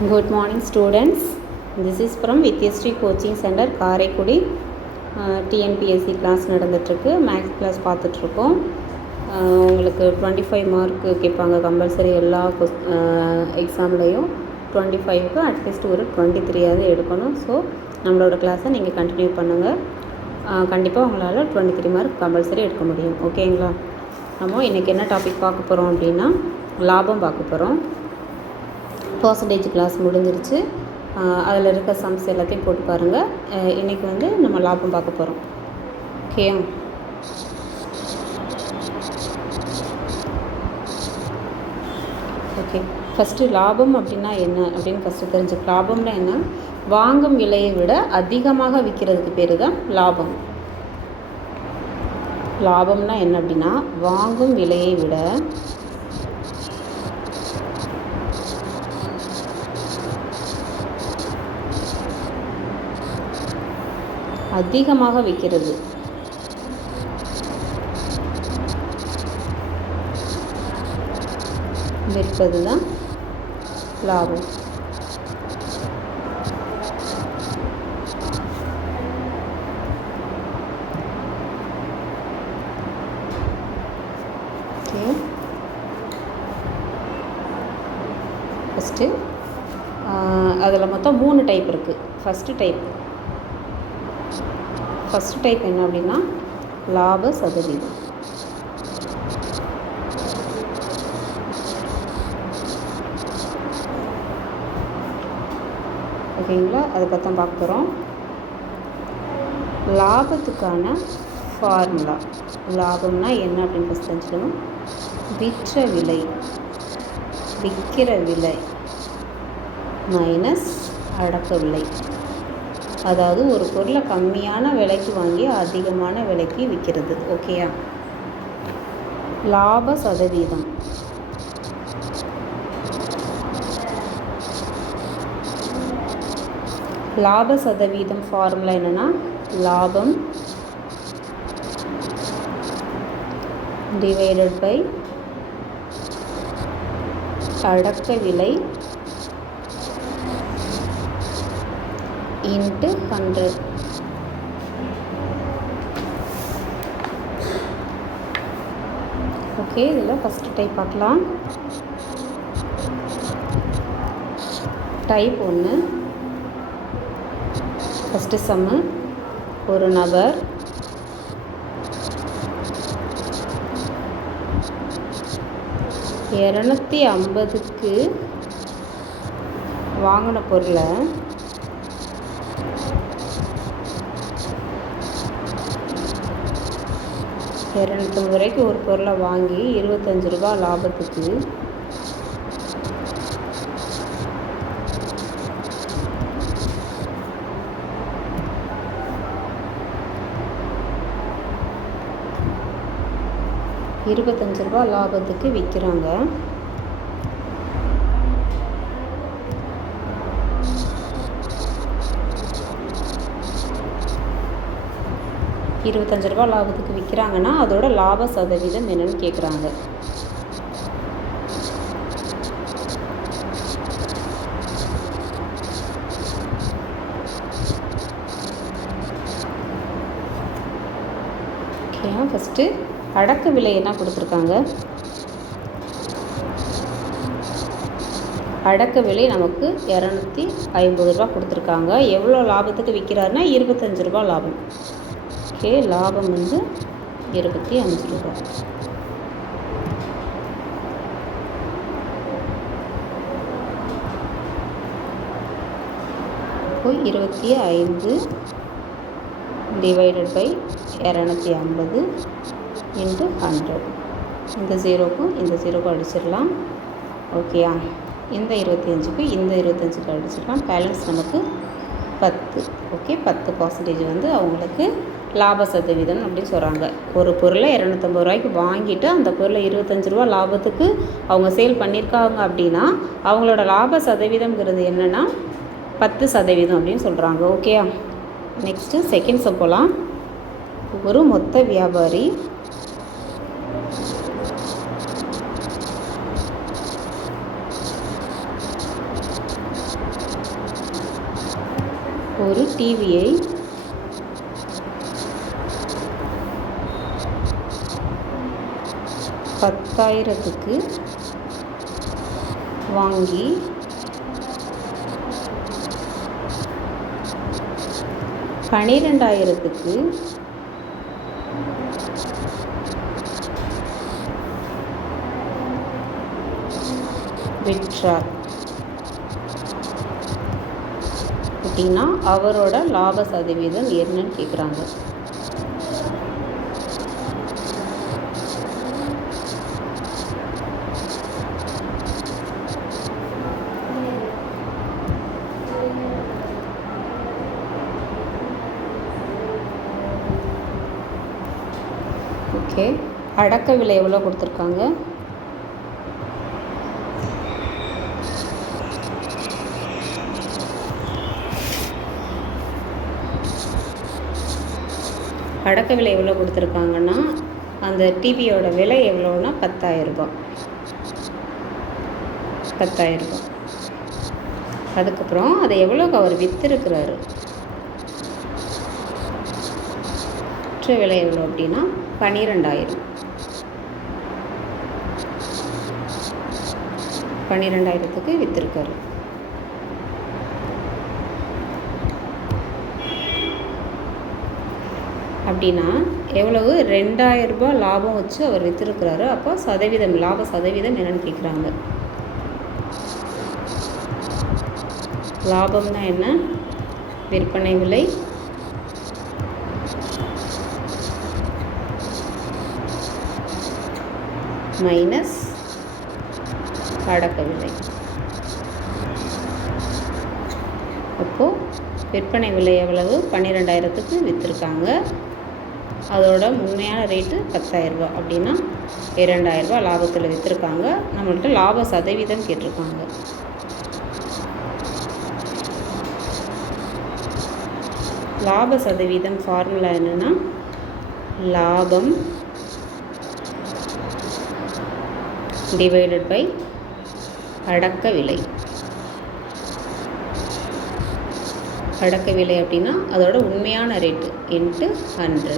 Good morning students. This is from Vityasri Coaching Center, Karaikudi. TNPSC class நடந்துகிட்ருக்கு. Maths class பார்த்துட்ருக்கோம். உங்களுக்கு 25 mark கேட்பாங்க compulsory எல்லா எக்ஸாம்லேயும். 25க்கு அட்லீஸ்ட் ஒரு 23ஆவது எடுக்கணும். ஸோ நம்மளோட கிளாஸை நீங்கள் கண்டினியூ பண்ணுங்கள். கண்டிப்பாக உங்களால் 23 மார்க் கம்பல்சரி எடுக்க முடியும். ஓகேங்களா? நம்ம இன்றைக்கி என்ன டாபிக் பார்க்க போகிறோம் அப்படின்னா லாபம் பார்க்க போகிறோம். பர்சன்டேஜ் கிளாஸ் முடிஞ்சிருச்சு. அதில் இருக்க சம்ஸ் எல்லாத்தையும் போட்டு பாருங்கள். இன்றைக்கி வந்து நம்ம லாபம் பார்க்க போகிறோம். Okay, okay. ஃபஸ்ட்டு லாபம் அப்படின்னா என்ன அப்படின்னு ஃபஸ்ட்டு தெரிஞ்சுக்க. லாபம்னா என்ன? வாங்கும் விலையை விட அதிகமாக விற்கிறதுக்கு பேர் தான் லாபம். லாபம்னா என்ன அப்படின்னா வாங்கும் விலையை விட அதிகமாக விற்கிறது. விற்பது தான் லாபம். ஓகே, ஃபஸ்ட்டு அதில் மொத்தம் 3 டைப் இருக்குது. ஃபஸ்ட்டு டைப் என்ன அப்படின்னா லாப சதவீதம். ஓகேங்களா? அதை பற்றி பார்க்க போகிறோம். லாபத்துக்கான ஃபார்முலா. லாபம்னா என்ன அப்படின்னு ஃபஸ்ட் தெரிஞ்சுக்கணும். விற்கிற விலை மைனஸ் அடக்க விலை. அதாவது ஒரு பொருளை கம்மியான விலைக்கு வாங்கி அதிகமான விலைக்கு விற்கிறது. ஓகேயா? லாப சதவீதம் ஃபார்முலா என்னென்னா லாபம் டிவைடட் பை அடக்க விலை இன்ட்டு 100. ஓகே, இதில் ஃபஸ்ட்டு டைப் பார்க்கலாம். டைப் 1. ஃபஸ்ட்டு சம்மு. ஒரு நபர் $250க்கு வாங்கின பொருளை $250 ஒரு பொருளை வாங்கி $25 லாபத்துக்கு $25 லாபத்துக்கு விற்கிறாங்க. $25 லாபத்துக்கு விற்கிறாங்கன்னா அதோட லாப சதவீதம் என்னன்னு கேட்குறாங்க. ஓகே, ஃபஸ்ட்டு அடக்க விலை என்ன கொடுத்துருக்காங்க? அடக்க விலை நமக்கு $250 கொடுத்துருக்காங்க. எவ்வளோ லாபத்துக்கு விற்கிறாருன்னா $25 லாபம். ஓகே, லாபம் வந்து $25. இப்போ 25 டிவைடட் பை 250 இன்ட்டு 100. இந்த 0க்கும் இந்த 0க்கும் அடிச்சிடலாம். ஓகேயா? இந்த 25க்கு இந்த 25க்கு அடிச்சிடலாம். பேலன்ஸ் நமக்கு 10. ஓகே, 10% வந்து அவங்களுக்கு லாப சதவீதம் அப்படின்னு சொல்கிறாங்க. ஒரு பொருளை $250 வாங்கிட்டு அந்த பொருளை $25 லாபத்துக்கு அவங்க சேல் பண்ணியிருக்காங்க அப்படின்னா அவங்களோட லாப சதவீதம்ங்கிறது என்னென்னா 10% அப்படின்னு சொல்கிறாங்க. ஓகேயா? நெக்ஸ்ட்டு செகண்ட் சம் போகலாம். ஒரு மொத்த வியாபாரி ஒரு டிவியை பத்தாயிரத்துக்கு வாங்கி பன்னிரெண்டாயிரத்துக்கு விற்றார் அப்படின்னா அவரோட லாப சதவீதம் என்னன்னு கேட்குறாங்க. ஓகே, அடக்க விலை எவ்வளோ கொடுத்துருக்காங்க? அடக்க விலை எவ்வளோ கொடுத்துருக்காங்கன்னா அந்த டிவியோட விலை எவ்வளோன்னா 10,000 ரூபா. அதுக்கப்புறம் அதை எவ்வளோக்கு அவர் விற்றுருக்கிறாரு, விற்ற விலை எவ்வளோ அப்படின்னா 12,000. 12,000த்துக்கு விற்றுருக்காரு. அப்படின்னா எவ்வளவு? 2,000 ரூபா லாபம் வச்சு அவர் விற்றுருக்கிறாரு. அப்போ சதவீதம், லாப சதவீதம் என்னென்னு கேட்குறாங்க. லாபம்னா என்ன? விற்பனை விலை மைனஸ் அடக்க விலை. அப்போது விற்பனை விலை எவ்வளவு? 12,000த்துக்கு விற்றுருக்காங்க. அதோட உண்மையான ரேட்டு 10,000 ரூபா. அப்படின்னா 2,000 ரூபா லாபத்தில் விற்றுருக்காங்க. நம்மள்கிட்ட லாப சதவீதம் கேட்டிருக்காங்க. லாப சதவீதம் ஃபார்முலா என்னென்னா லாபம் டிவைடட் பை அடக்க விலை. அடக்க விலை அப்படின்னா அதோட உண்மையான ரேட்டு இன்ட்டு 100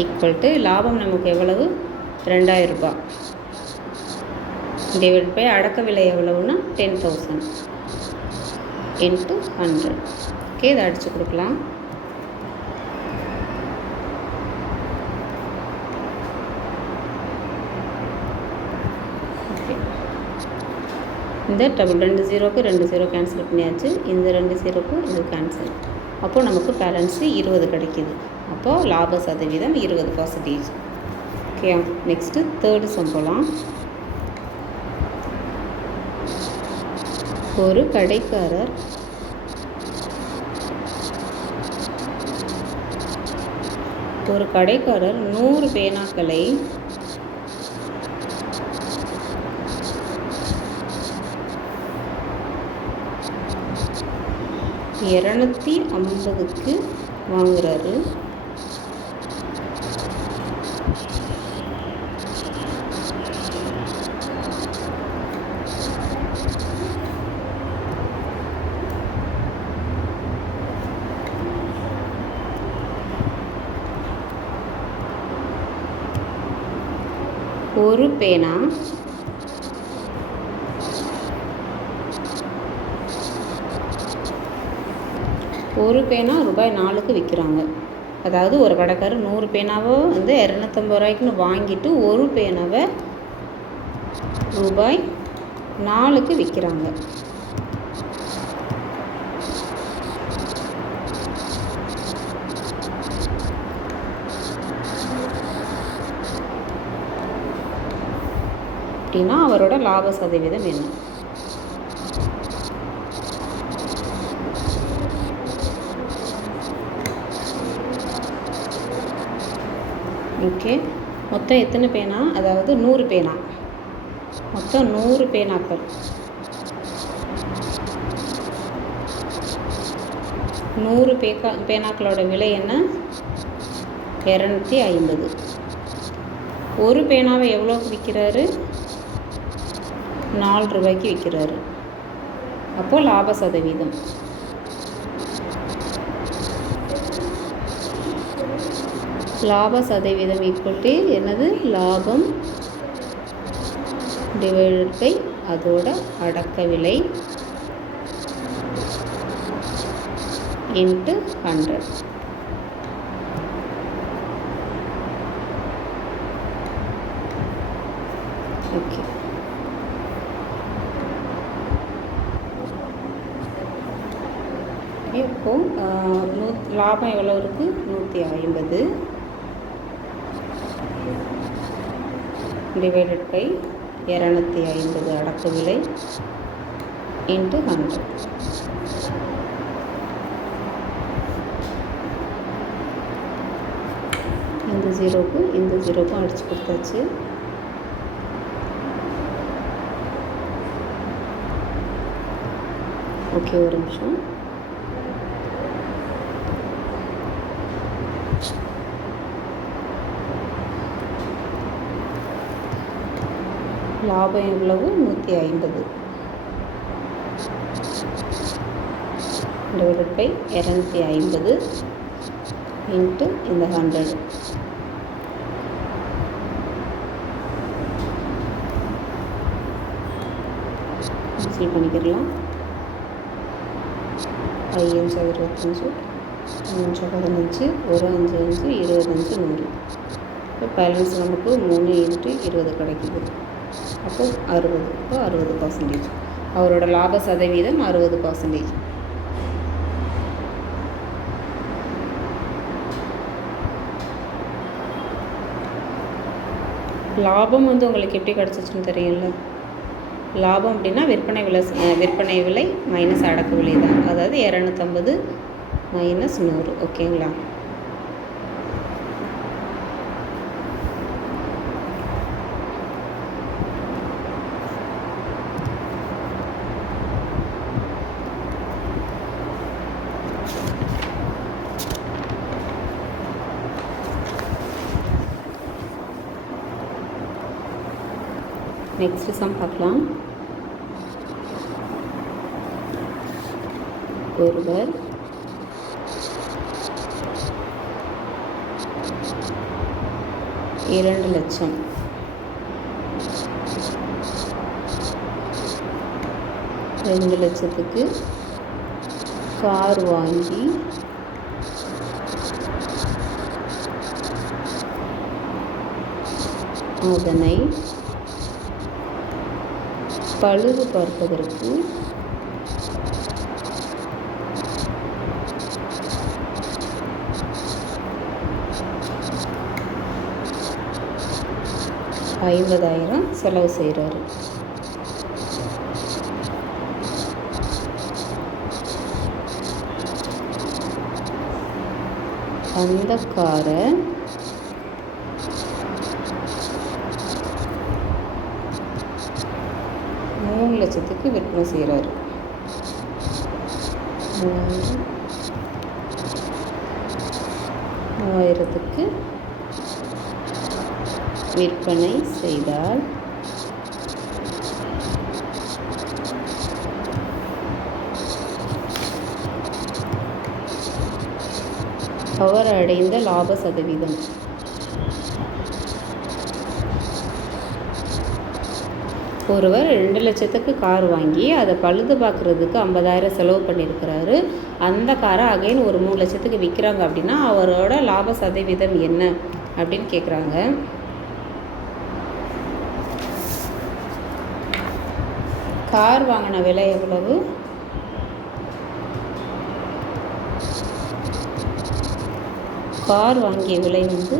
ஈக்குவல் டு லாபம் நமக்கு எவ்வளவு? 2,000 ரூபா டிவைட் பை அடக்க விலை எவ்வளவுன்னா 10,000 இன்ட்டு 100. ஓகே, இதை அடித்து கொடுக்கலாம். இந்த டபுள் 2 0க்கு 2 0 கேன்சல் பண்ணியாச்சு. இந்த 2 0க்கு இது கேன்சல். அப்போது நமக்கு பேலன்ஸு 20 கிடைக்கிது. அப்போது லாப சதவீதம் 20%. ஓகே, நெக்ஸ்ட்டு தேர்டு சம் போகலாம். ஒரு கடைக்காரர் ஒரு கடைக்காரர் 100 பேனாக்களை 250க்கு வாங்குறாரு. ஒரு பேனா ரூபாய் 4க்கு விற்கிறாங்க. அதாவது ஒரு கடைக்காரர் 100 பேனாவை வந்து 250 ரூபாய்க்குன்னு வாங்கிட்டு ஒரு பேனாவை ரூபாய் 4க்கு விற்கிறாங்க. அப்படின்னா அவரோட லாப சதவீதம் என்ன? ஓகே, மொத்தம் எத்தனை பேனா? அதாவது 100 பேனா. மொத்தம் 100 பேனாக்கள். 100 பேனாக்களோட விலை என்ன? 250. ஒரு பேனாவை எவ்வளோக்கு விற்கிறாரு? 4 ரூபாய்க்கு விற்கிறாரு. அப்போது லாப சதவீதம் லாப சதவீதம் ஈக்குவல் டு என்னது, லாபம் டிவைடட் பை அதோட அடக்க விலை இன்ட்டு 100. ஓகே, இப்போது லாபம் எவ்வளோ இருக்குது, 150 டிவைடட் பை 250 அடக்க விலை இன்ட்டு 100. இந்த ஜீரோக்கும் அடித்து கொடுத்தாச்சு. ஓகே, ஒரு நிமிஷம். லாபம் எவ்வளவு, 150 டிவைடட் பை 250 இன்ட்டு இந்த 100. கேன்சல் பண்ணிக்கிறலாம். 5 25, 3 15, 1 5 5, 25 100. இப்போ பேலன்ஸ் நமக்கு 3 இன்ட்டு 20 கிடைக்குது. அப்போ 60. இப்போ 60%. அவரோட லாப சதவீதம் 60%. லாபம் வந்து உங்களுக்கு எப்படி கிடச்சிச்சுன்னு தெரியல. லாபம் அப்படின்னா விற்பனை விலை மைனஸ் அடக்க விலை தான். அதாவது 250 மைனஸ் 100. ஓகேங்களா? நெக்ஸ்ட் சம் பார்க்கலாம். ஒருவர் $2 லட்சம் $2 லட்சத்துக்கு கார் வாங்கி அதனை பழுது பார்ப்பதற்கு $50,000 செலவு செய்கிறாரு. அந்த காரை $3 லட்சத்துக்கு விற்பனை செய்கிறாரு. 3000க்கு விற்பனை செய்தால் அவர் அடைந்த லாப சதவீதம். ஒருவர் 2 லட்சத்துக்கு கார் வாங்கி அதை பழுது பார்க்குறதுக்கு 50,000 செலவு பண்ணியிருக்கிறாரு. அந்த காரை அகைன் ஒரு 3 லட்சத்துக்கு விற்கிறாங்க அப்படின்னா அவரோட லாப சதவீதம் என்ன அப்படின்னு கேட்குறாங்க. கார் வாங்கின விலை எவ்வளவு? கார் வாங்கிய விலை வந்து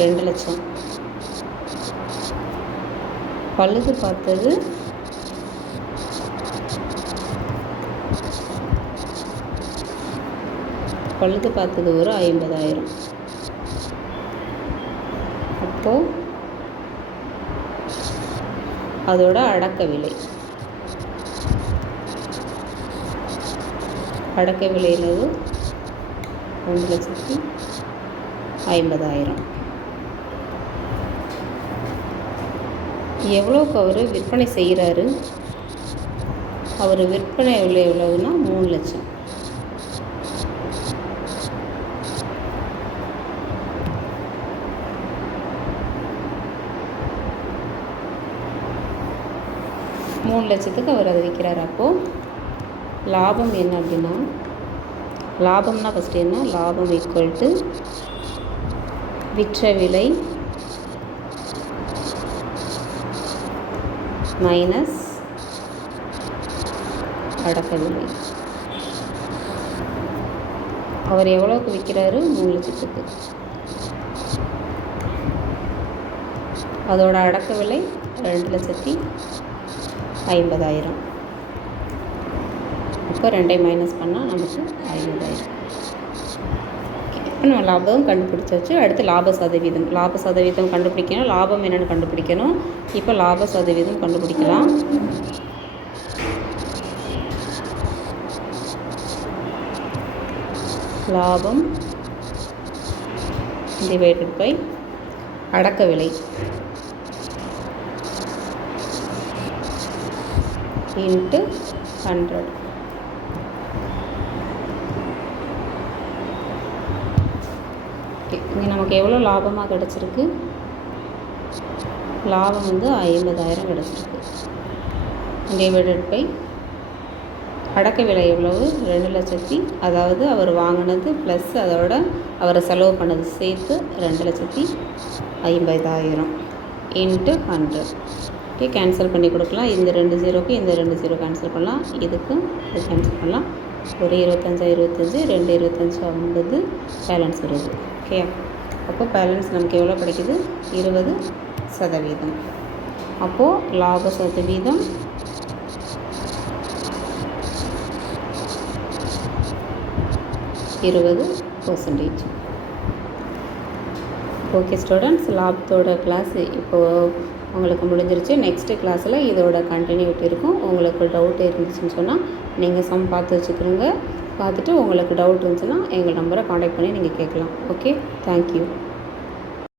$2 லட்சம். பழுது பார்த்தது ஒரு 50,000. அப்போது அதோட அடக்க விலை என்னது? 2,50,000. எவ்வளோக்கு அவர் விற்பனை செய்கிறாரு? அவர் விற்பனை விலை எவ்வளவுன்னா 3 லட்சம். 3 லட்சத்துக்கு அவர் அதை விற்கிறார். அப்போது லாபம் என்ன அப்படின்னா, லாபம்னா ஃபஸ்ட்டு என்ன, லாபம் ஈக்குவல் டு விற்ற விலை மைனஸ் அடக்க விலை. அவர் எவ்வளோக்கு விற்கிறாரு, 3 லட்சத்துக்கு. அதோட அடக்க விலை 2,50,000. இப்போ 2 மைனஸ் பண்ணால் நமக்கு 50,000. இப்போ நம்ம லாபம் கண்டுபிடிச்சாச்சு. அடுத்து லாப சதவீதம். லாப சதவீதம் கண்டுபிடிக்கணும். லாபம் என்னென்னு கண்டுபிடிக்கணும். இப்போ லாப சதவீதம் கண்டுபிடிக்கலாம். லாபம் டிவைடட் பை அடக்க விலை இன்ட்டு 100. இங்கே நமக்கு எவ்வளோ லாபமாக கிடச்சிருக்கு, லாபம் 50,000 கிடச்சிருக்கு. டிவைடட் பை அடக்க விலை எவ்வளவு, 2 லட்சத்தி, அதாவது அவர் வாங்கினது ப்ளஸ் அதோட அவரை செலவு பண்ணது சேர்த்து 2,50,000 இன்ட்டு 100. ஓகே, கேன்சல் பண்ணி கொடுக்கலாம். இந்த 2 0க்கு இந்த 2 0 கேன்சல் பண்ணலாம். இதுக்கு இது கேன்சல் பண்ணலாம். ஒரு 25 25 2 25 50 பேலன்ஸ் வருது. ஓகே, அப்போ பேலன்ஸ் நமக்கு எவ்வளோ கிடைக்குது, 20%. அப்போது லாப சதவீதம் 20%. ஓகே ஸ்டூடெண்ட்ஸ், லாபத்தோட கிளாஸ் இப்போது உங்களுக்கு முடிஞ்சிருச்சு. நெக்ஸ்ட்டு கிளாஸில் இதோட கண்டினியூட்டி இருக்கும். உங்களுக்கு டவுட் இருந்துச்சுன்னு சொன்னால் நீங்கள் சம் பார்த்து வச்சுக்கிறோங்க. பார்த்துட்டு உங்களுக்கு டவுட் இருந்துச்சுன்னா எங்கள் நம்பரை காண்டாக்ட் பண்ணி நீங்கள் கேட்கலாம். Okay, thank you.